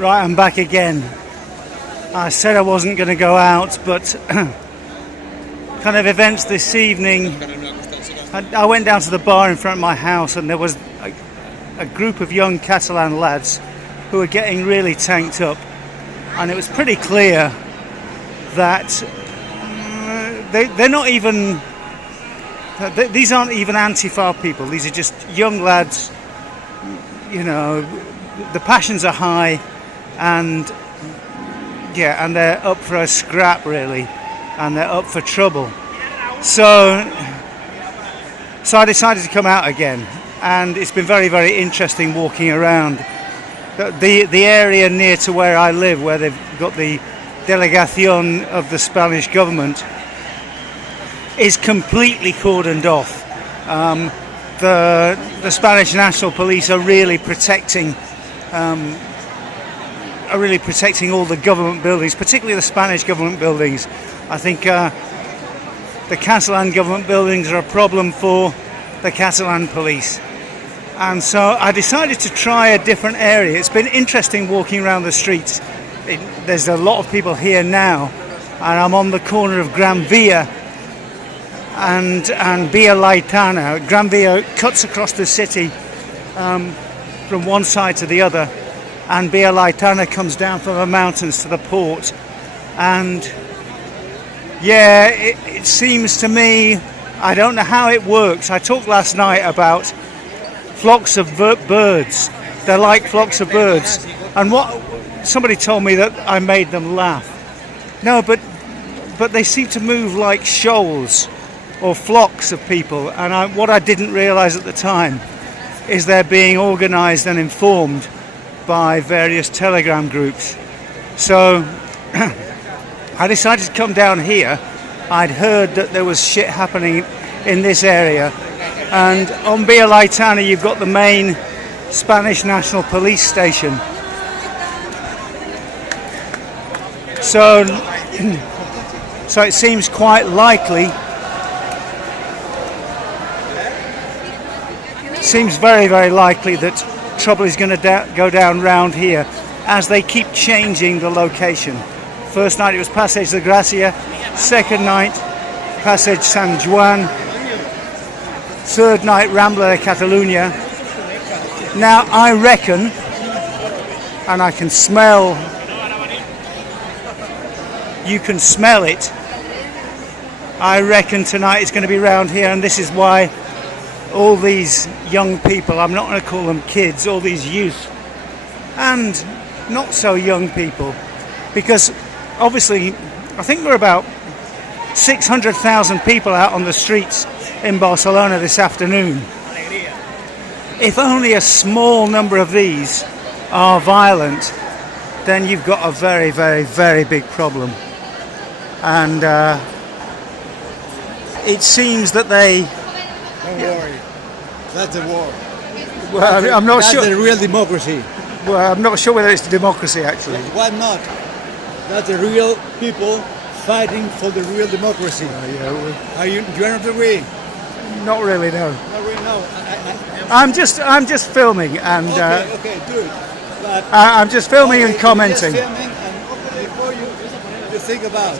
Right, I'm back again. I said I wasn't going to go out, but kind of events this evening. I went down to the bar in front of my house, and there was a group of young Catalan lads who were getting really tanked up, and it was pretty clear that they're not even. These aren't even Antifa people. These are just young lads. You know, the passions are high, and they're up for a scrap, really, and they're up for trouble. So I decided to come out again, and it's been very, very interesting walking around the area near to where I live, where they've got the delegación of the Spanish government, is completely cordoned off. The Spanish National Police are really protecting all the government buildings, particularly the Spanish government buildings. I think the Catalan government buildings are a problem for the Catalan police. And so I decided to try a different area. It's been interesting walking around the streets. There's a lot of people here now, and I'm on the corner of Gran Via and Via Laetana. Gran Via cuts across the city from one side to the other, and Via Laetana comes down from the mountains to the port. And yeah, it seems to me, I don't know how it works. I talked last night about flocks of birds. They're like flocks of birds. And somebody told me that I made them laugh. No, but they seem to move like shoals or flocks of people. And what I didn't realize at the time is they're being organized and informed by various Telegram groups. So I decided to come down here. I'd heard that there was shit happening in this area, and on Via Laetana you've got the main Spanish National Police station. So it seems quite likely, seems very, very likely that trouble is going to go down round here as they keep changing the location. First night it was Passeig de Gracia, second night Passeig San Juan, third night Rambla de Catalunya. Now I reckon, and I can smell, you can smell it, I reckon tonight it's going to be round here, and this is why all these young people, I'm not going to call them kids, all these youth and not so young people, because obviously I think there are about 600,000 people out on the streets in Barcelona this afternoon. If only a small number of these are violent, then you've got a very, very, very big problem. And it seems that they... Don't worry, that's the war. Well, I'm not sure. That's the real democracy. Well, I'm not sure whether it's democracy, actually. Why not? That's the real people fighting for the real democracy. Yeah, You are not agree? not really, no. Not really, no. I'm just filming, and Okay, do it. But I'm just filming and commenting. Just filming, and before you think about.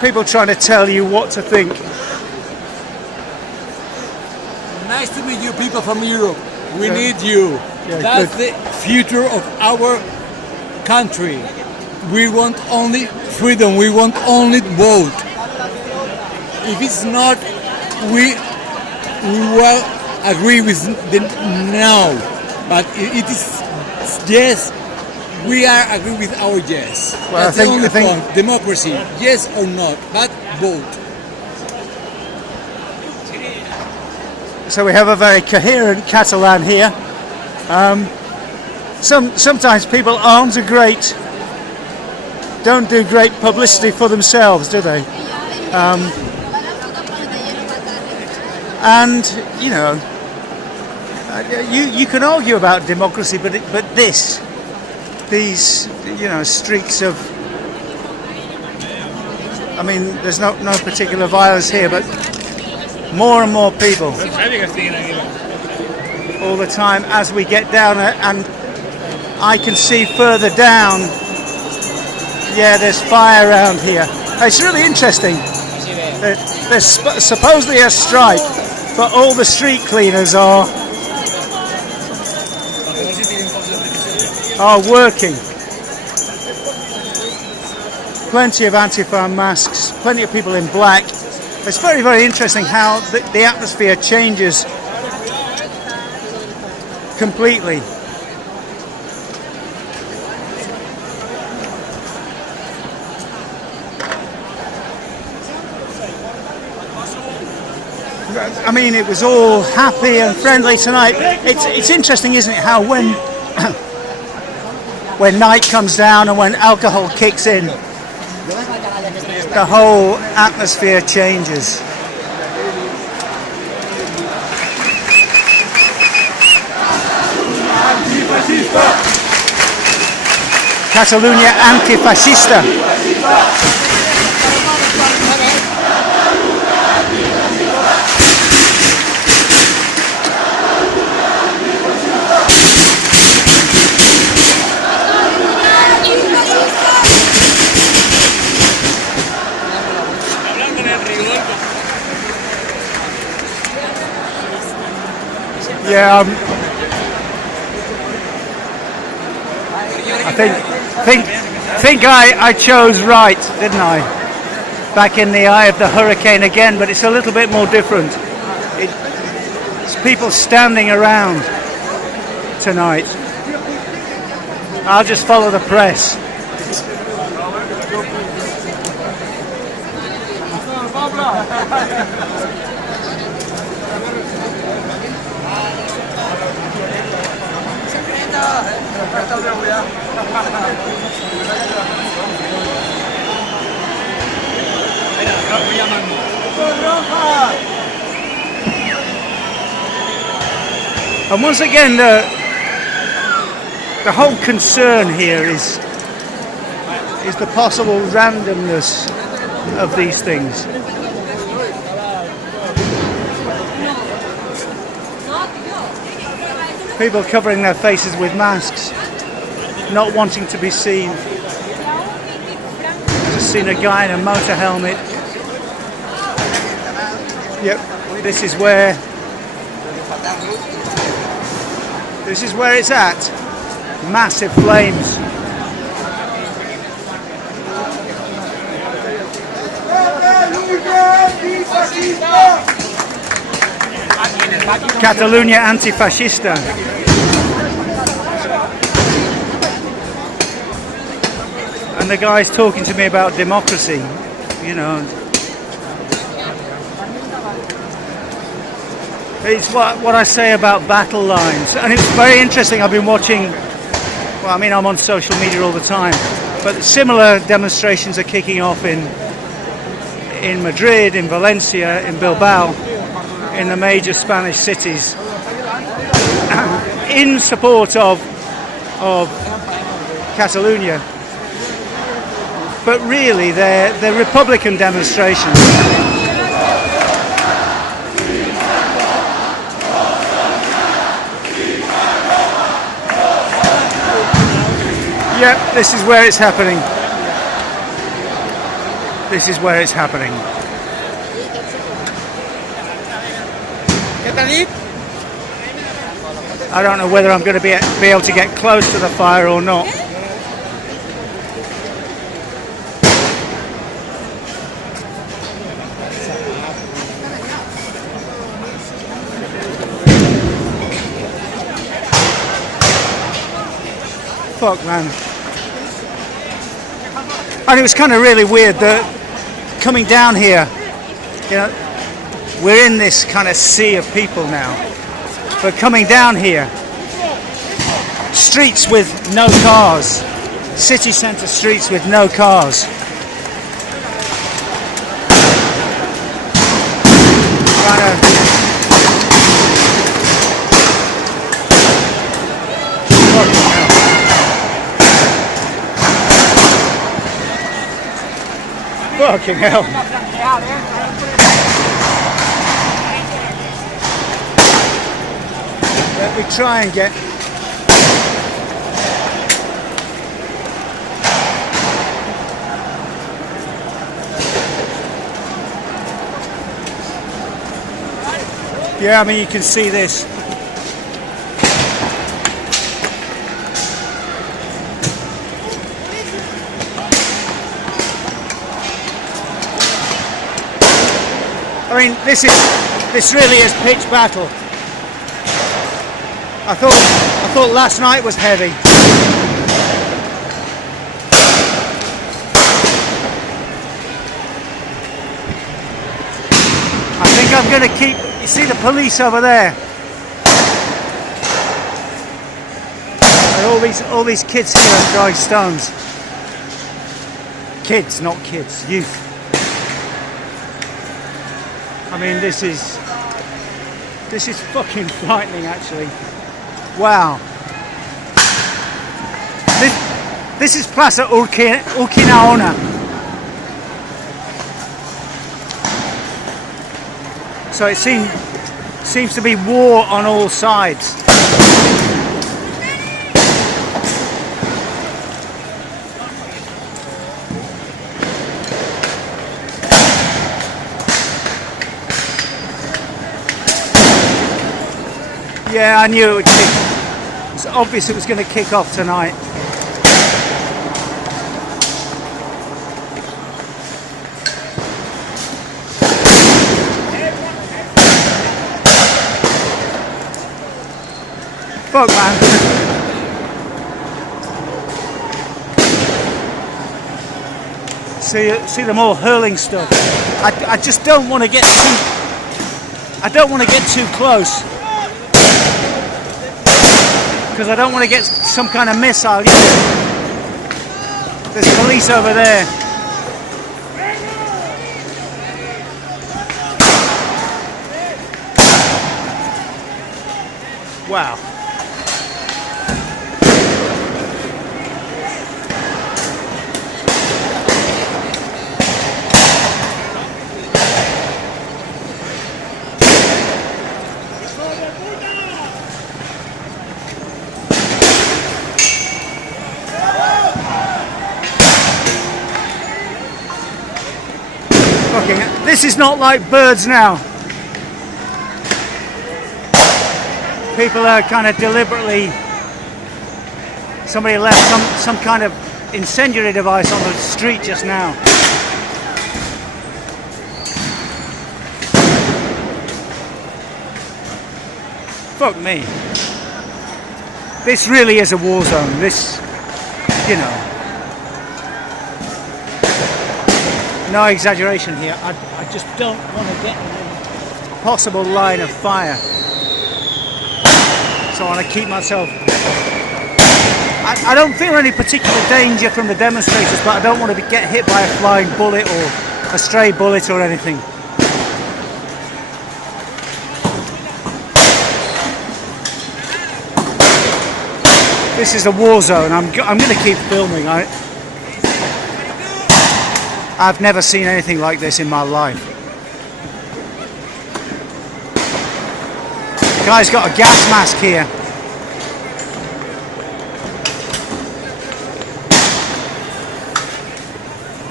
People trying to tell you what to think. Nice to meet you, people from Europe. We need you. Yeah, That's good. the future of our country. We want only freedom. We want only vote. If it's not, we will agree with the no. But it is yes. We are agree with our yes. Well, That's the only point. Democracy, yes or not, but vote. So we have a very coherent Catalan here. Sometimes people don't do great publicity for themselves, do they? And you know, you can argue about democracy, but these streaks of, I mean, there's no particular violence here, but more and more people. all the time as we get down, and I can see further down. Yeah, there's fire around here. It's really interesting. There's supposedly a strike, but all the street cleaners are working. Plenty of Antifa masks, plenty of people in black. It's very, very interesting how the atmosphere changes completely. I mean, it was all happy and friendly tonight. It's interesting, isn't it, how when when night comes down and when alcohol kicks in, the whole atmosphere changes. Catalan Antifa. Yeah, I think I chose right, didn't I? Back in the eye of the hurricane again, but it's a little bit more different. It's people standing around tonight. I'll just follow the press. And once again, the whole concern here is the possible randomness of these things. People covering their faces with masks, not wanting to be seen. Just seen a guy in a motor helmet. Yep, this is where it's at. Massive flames. Catalan Antifa. And the guy's talking to me about democracy, you know. It's what I say about battle lines. And it's very interesting. I've been watching, well, I mean, I'm on social media all the time, but similar demonstrations are kicking off in Madrid, in Valencia, in Bilbao, in the major Spanish cities, in support of Catalonia. But really, they're Republican demonstrations. Yep, this is where it's happening. This is where it's happening. I don't know whether I'm going to be able to get close to the fire or not. Fuck, man. And it was kind of really weird that coming down here, you know, we're in this kind of sea of people now, but coming down here, streets with no cars, city centre streets with no cars. Fucking hell. that we try and get. Yeah, I mean, you can see this. I mean, this really is pitch battle. I thought last night was heavy. I think I'm going to keep. You see the police over there, and all these kids here are throwing stones. Kids, not kids, youth. I mean, this is fucking frightening, actually. Wow. This is Plaza Urquinaona. So it seems to be war on all sides. Yeah, I knew it would kick. It's obvious it was going to kick off tonight. Fuck, man. See them all hurling stuff. I just don't want to get too. I don't want to get too close. Because I don't want to get some kind of missile. There's police over there. Wow. This is not like birds now. People are kind of deliberately. Somebody left some kind of incendiary device on the street just now. Fuck me. This really is a war zone. This, you know. No exaggeration here. I just don't want to get in a possible line of fire. So I want to keep myself. I don't feel any particular danger from the demonstrators, but I don't want to get hit by a flying bullet or a stray bullet or anything. This is a war zone. I'm going to keep filming. I've never seen anything like this in my life. The guy's got a gas mask here.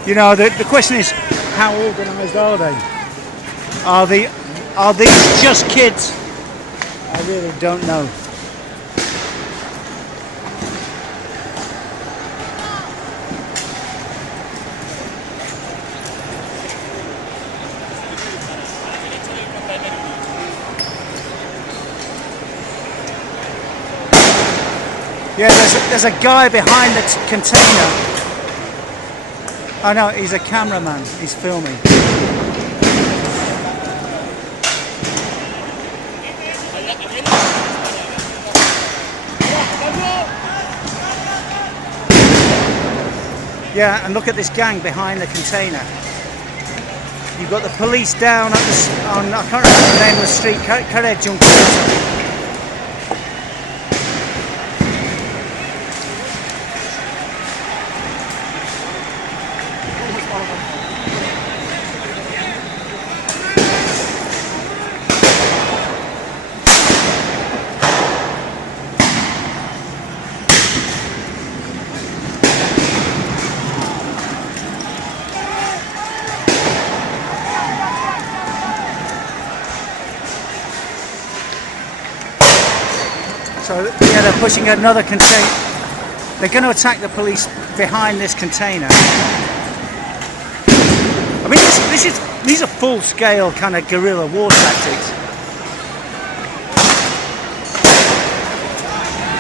You know, the question is, how organised are they? Are these just kids? I really don't know. Yeah, there's a guy behind the container. Oh no, he's a cameraman. He's filming. Yeah, and look at this gang behind the container. You've got the police down at on I can't remember the name of the street, Carrer Junqueras. So yeah, they're pushing another container. They're going to attack the police behind this container. I mean, these are full-scale kind of guerrilla war tactics.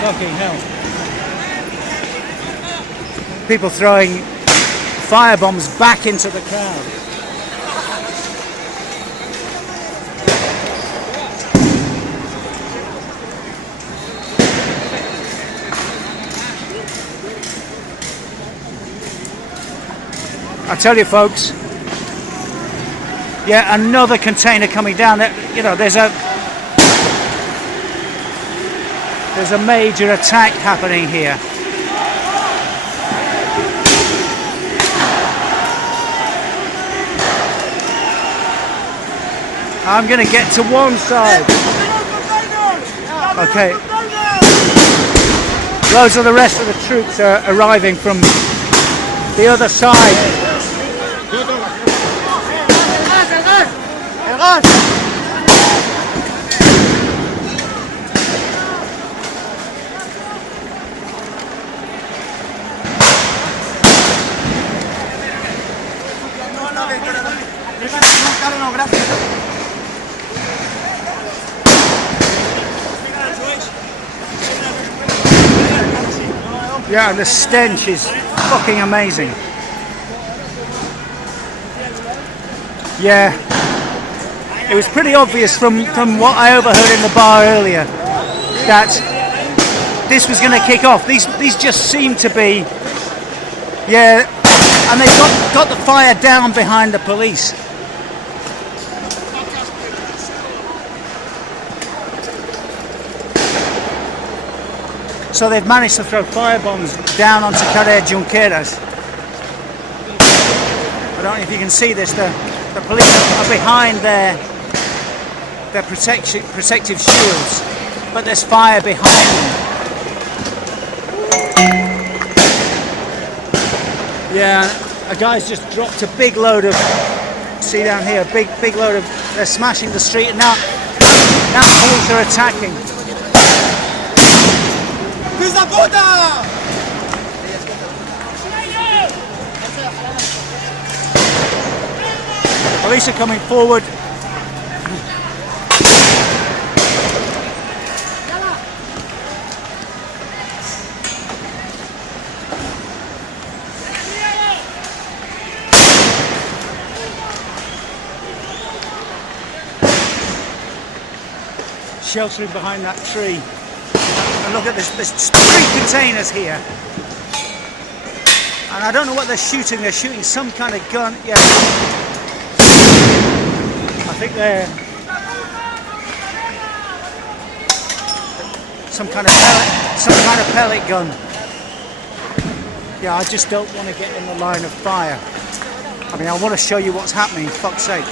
Fucking hell. People throwing firebombs back into the crowd. I tell you, folks, yeah, another container coming down. You know, there's a major attack happening here. I'm going to get to one side. Okay. Loads of the rest of the troops are arriving from the other side. Yeah, and the stench is fucking amazing. Yeah, it was pretty obvious from what I overheard in the bar earlier that this was going to kick off. These just seem to be, yeah, and they've got the fire down behind the police. So they've managed to throw firebombs down onto Carrer Junqueras. I don't know if you can see this. The police are behind their protective shields, but there's fire behind them. Yeah, a guy's just dropped a big load of. See down here, big load of. They're smashing the street, and now the police are attacking. Police are coming forward. Sheltering behind that tree. And look at this, there's 3 containers here. And I don't know what they're shooting. They're shooting some kind of gun. Yeah. I think they're some kind of pellet gun. Yeah, I just don't want to get in the line of fire. I mean, I want to show you what's happening, for fuck's sake.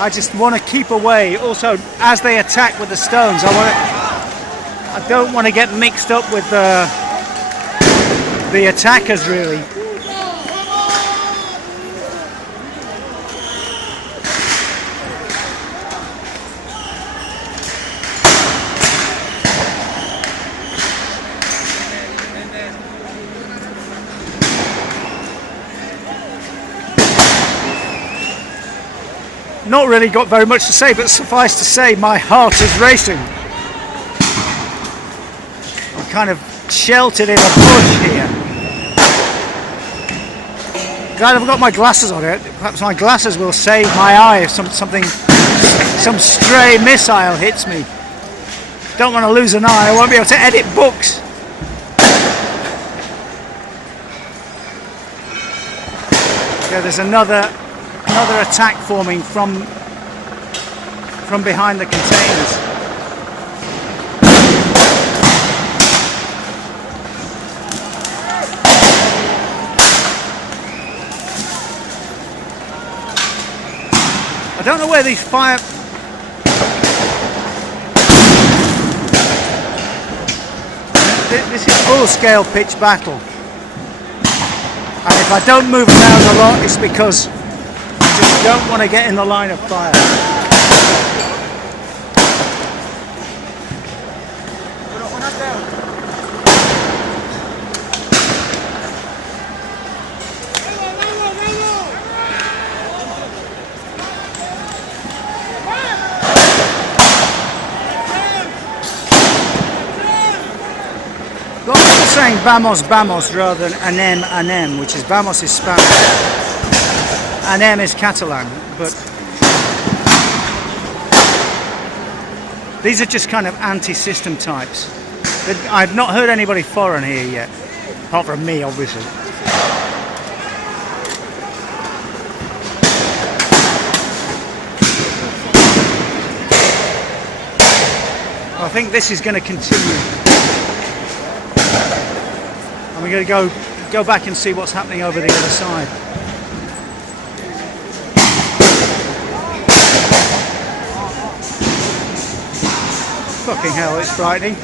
I just want to keep away. Also, as they attack with the stones, I don't want to get mixed up with the attackers, really. Not really got very much to say, but suffice to say, my heart is racing. I'm kind of sheltered in a bush here. Glad I've got my glasses on it. Perhaps my glasses will save my eye if some stray missile hits me. Don't want to lose an eye. I won't be able to edit books. Yeah, there's another attack forming from behind the containers. I don't know where these fire. This is full-scale pitch battle. And if I don't move around a lot, it's because I just don't want to get in the line of fire. A lot of people saying vamos, vamos rather than anem, anem, which is vamos is Spanish, anem is Catalan, but these are just kind of anti-system types. I've not heard anybody foreign here yet, apart from me, obviously. I think this is going to continue. And we're going to go back and see what's happening over the other side. Fucking hell, it's frightening.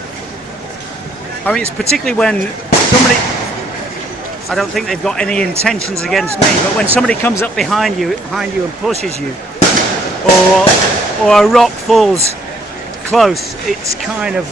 I mean, it's particularly when somebody, I don't think they've got any intentions against me, but when somebody comes up behind you and pushes you, or a rock falls close, it's kind of,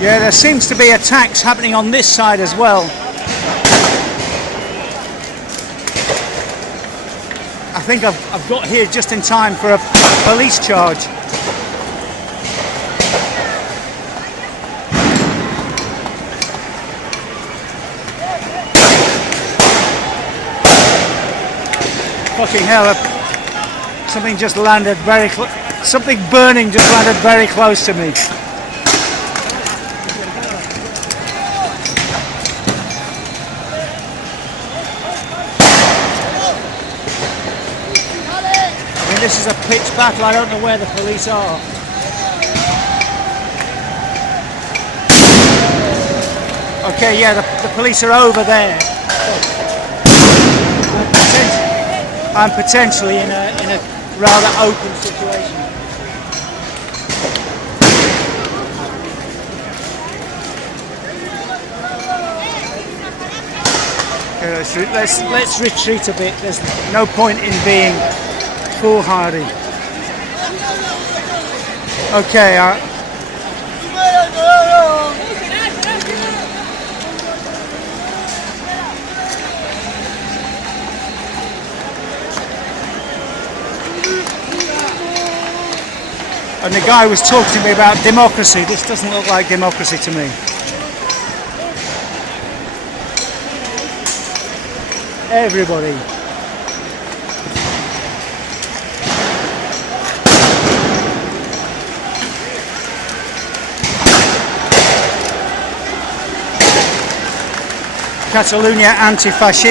yeah, there seems to be attacks happening on this side as well. I think I've got here just in time for a police charge. Fucking hell, something just landed very close. Something burning just landed very close to me. This is a pitch battle, I don't know where the police are. Okay, yeah, the police are over there. I'm potentially in a rather open situation. Okay, let's retreat a bit. There's no point in being foolhardy. Okay, and the guy was talking to me about democracy. This doesn't look like democracy to me. Everybody. Catalan Antifa. So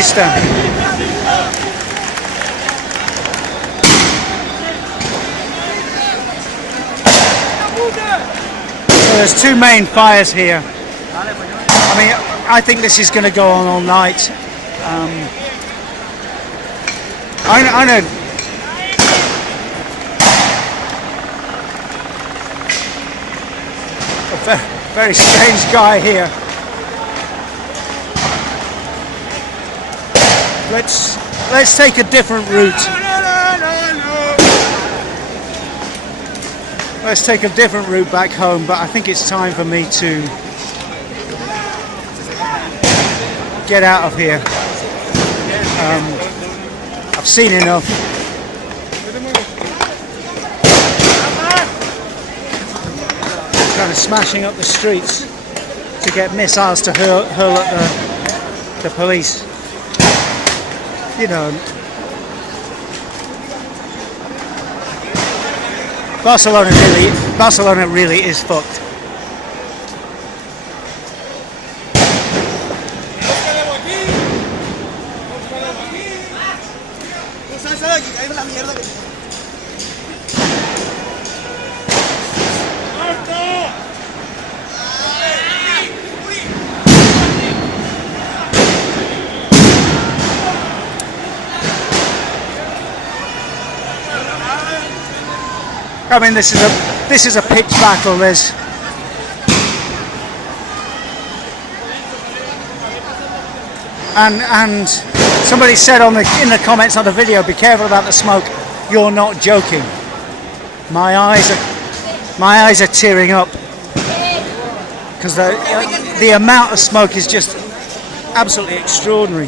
there's two main fires here. I mean, I think this is going to go on all night. I know. A very strange guy here. Let's take a different route. Let's take a different route back home, but I think it's time for me to get out of here. I've seen enough. Kind of smashing up the streets to get missiles to hurl at the police. You know, Barcelona really is fucked. I mean, this is a pitched battle. There's and somebody said in the comments on the video, be careful about the smoke. You're not joking. My eyes are tearing up because the amount of smoke is just absolutely extraordinary.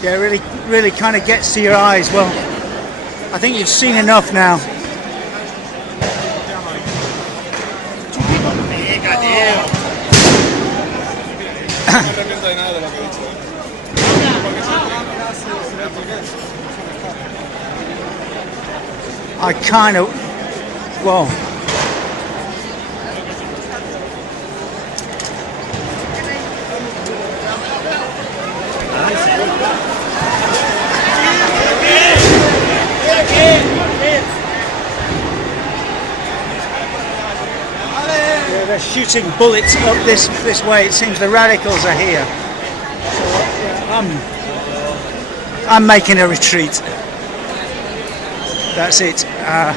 Yeah, it really kind of gets to your eyes. Well, I think you've seen enough now. I kind of, well, they're shooting bullets up this way. It seems the radicals are here. So, I'm making a retreat. That's it. I've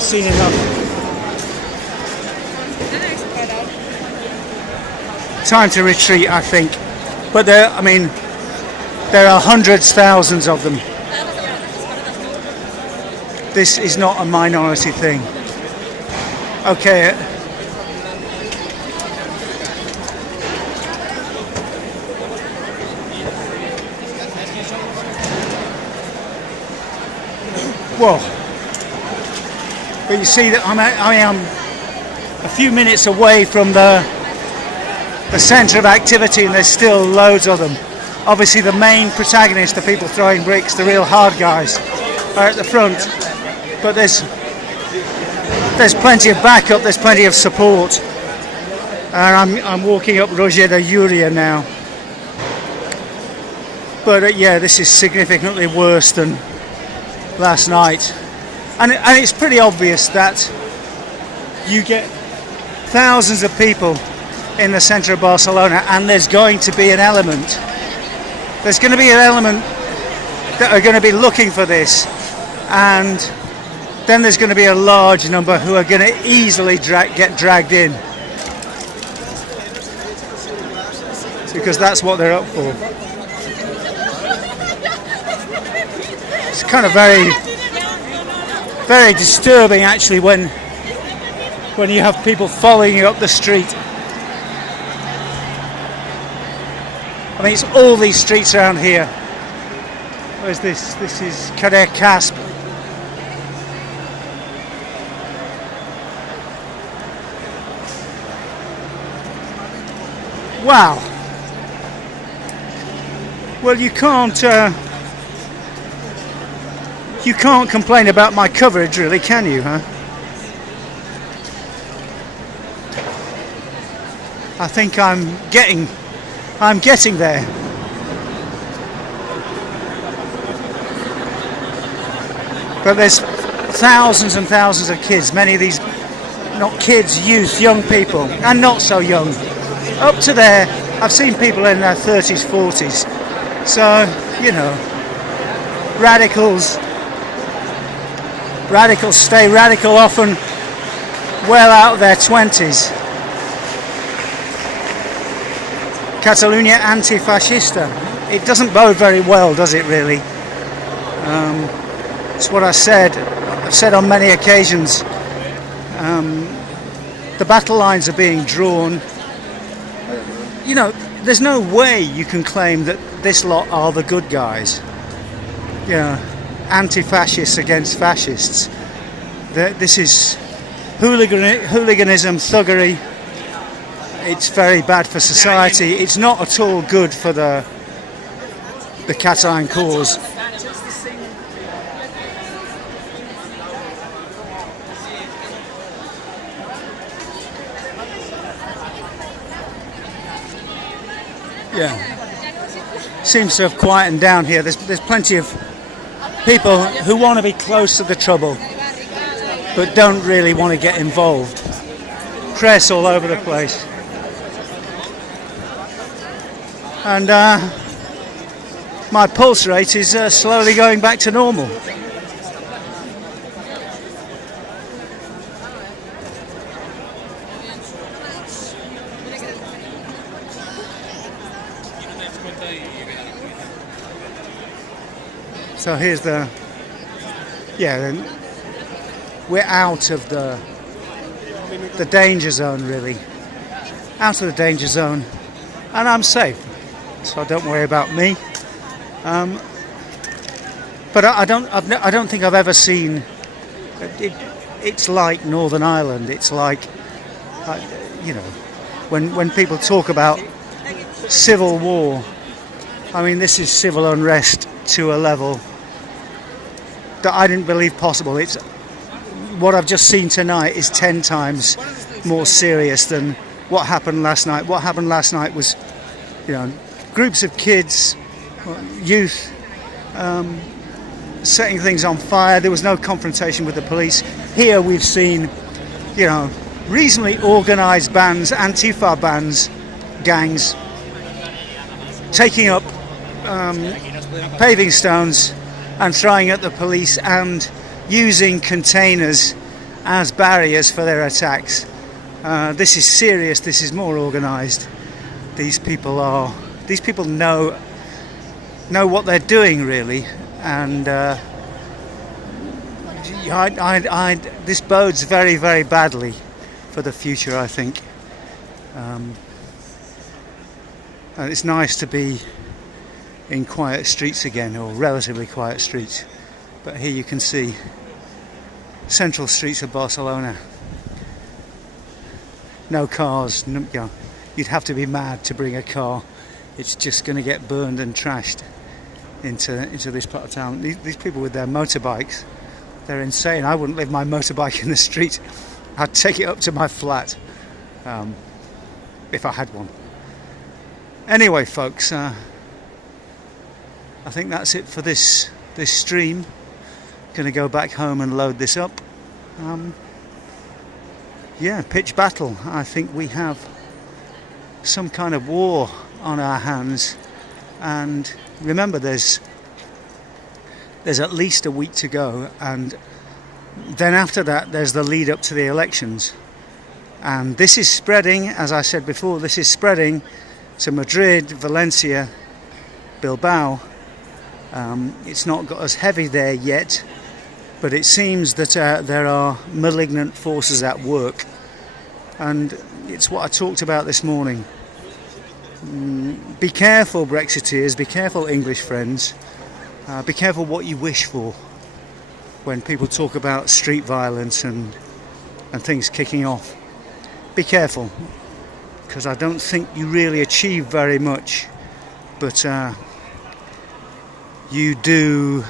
seen enough. Time to retreat, I think. But there are hundreds, thousands of them. This is not a minority thing. Okay. Whoa. But you see that I am a few minutes away from the centre of activity, and there's still loads of them. Obviously the main protagonists, the people throwing bricks, the real hard guys, are at the front. But there's plenty of backup, there's plenty of support. And I'm walking up Roger de Llúria now. But yeah, this is significantly worse than last night. And it's pretty obvious that you get thousands of people in the centre of Barcelona, and there's going to be an element. There's going to be an element that are going to be looking for this, and then there's going to be a large number who are going to easily get dragged in, because that's what they're up for. It's kind of very disturbing actually when you have people following you up the street. I mean, it's all these streets around here. Where's this? This is Carrer Casp. Wow. Well, you can't complain about my coverage, really, can you, huh? I think I'm getting there. But there's thousands and thousands of kids, many of these, not kids, youth, young people, and not so young. Up to there, I've seen people in their 30s, 40s. So, you know, radicals stay radical often well out of their 20s. Catalan Antifa. It doesn't bode very well, does it really? It's what I've said on many occasions. The battle lines are being drawn. You know, there's no way you can claim that this lot are the good guys. You know, anti-fascists against fascists. This is hooliganism, thuggery. It's very bad for society. It's not at all good for the Catalan cause. Yeah, seems to have quietened down here. There's plenty of people who want to be close to the trouble but don't really want to get involved. Press all over the place. And my pulse rate is slowly going back to normal. So here's the, we're out of the danger zone, really. Out of the danger zone, and I'm safe, so don't worry about me. But I don't think I've ever seen. It's like Northern Ireland. It's like, when people talk about civil war. I mean, this is civil unrest to a level that I didn't believe possible. It's what I've just seen tonight is 10 times more serious than what happened last night. What happened last night was, groups of kids, youth, setting things on fire. There was no confrontation with the police. Here we've seen, reasonably organised bands, Antifa bands, gangs, taking up paving stones and throwing at the police and using containers as barriers for their attacks. This is serious. This is more organised. These people know what they're doing, really, and this bodes very, very badly for the future, I think. And it's nice to be in quiet streets again, or relatively quiet streets. But here you can see central streets of Barcelona. No cars. You'd have to be mad to bring a car. It's just going to get burned and trashed into this part of town. These people with their motorbikes, they're insane. I wouldn't leave my motorbike in the street. I'd take it up to my flat if I had one. Anyway, folks, I think that's it for this stream. Going to go back home and load this up. Pitch battle. I think we have some kind of war on our hands, and remember, there's at least a week to go, and then after that there's the lead up to the elections, and this is spreading, as I said before, this is spreading to Madrid, Valencia, Bilbao. It's not got as heavy there yet, but it seems that there are malignant forces at work, and it's what I talked about this morning. Be careful, Brexiteers, be careful, English friends, be careful what you wish for when people talk about street violence and things kicking off. Be careful, because I don't think you really achieve very much, but you do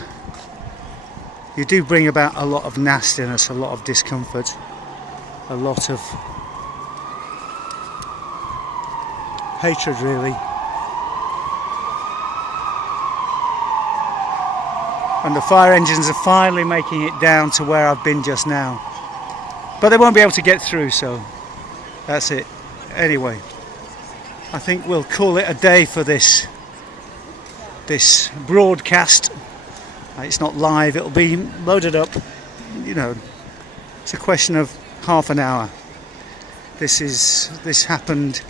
bring about a lot of nastiness, a lot of discomfort, a lot of hatred, really. And the fire engines are finally making it down to where I've been just now, but they won't be able to get through, so that's it. Anyway, I think we'll call it a day for this broadcast. It's not live, it'll be loaded up, it's a question of half an hour. This happened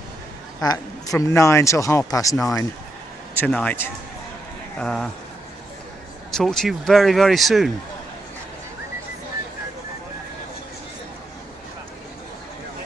from 9 till 9:30 tonight. Talk to you very, very soon.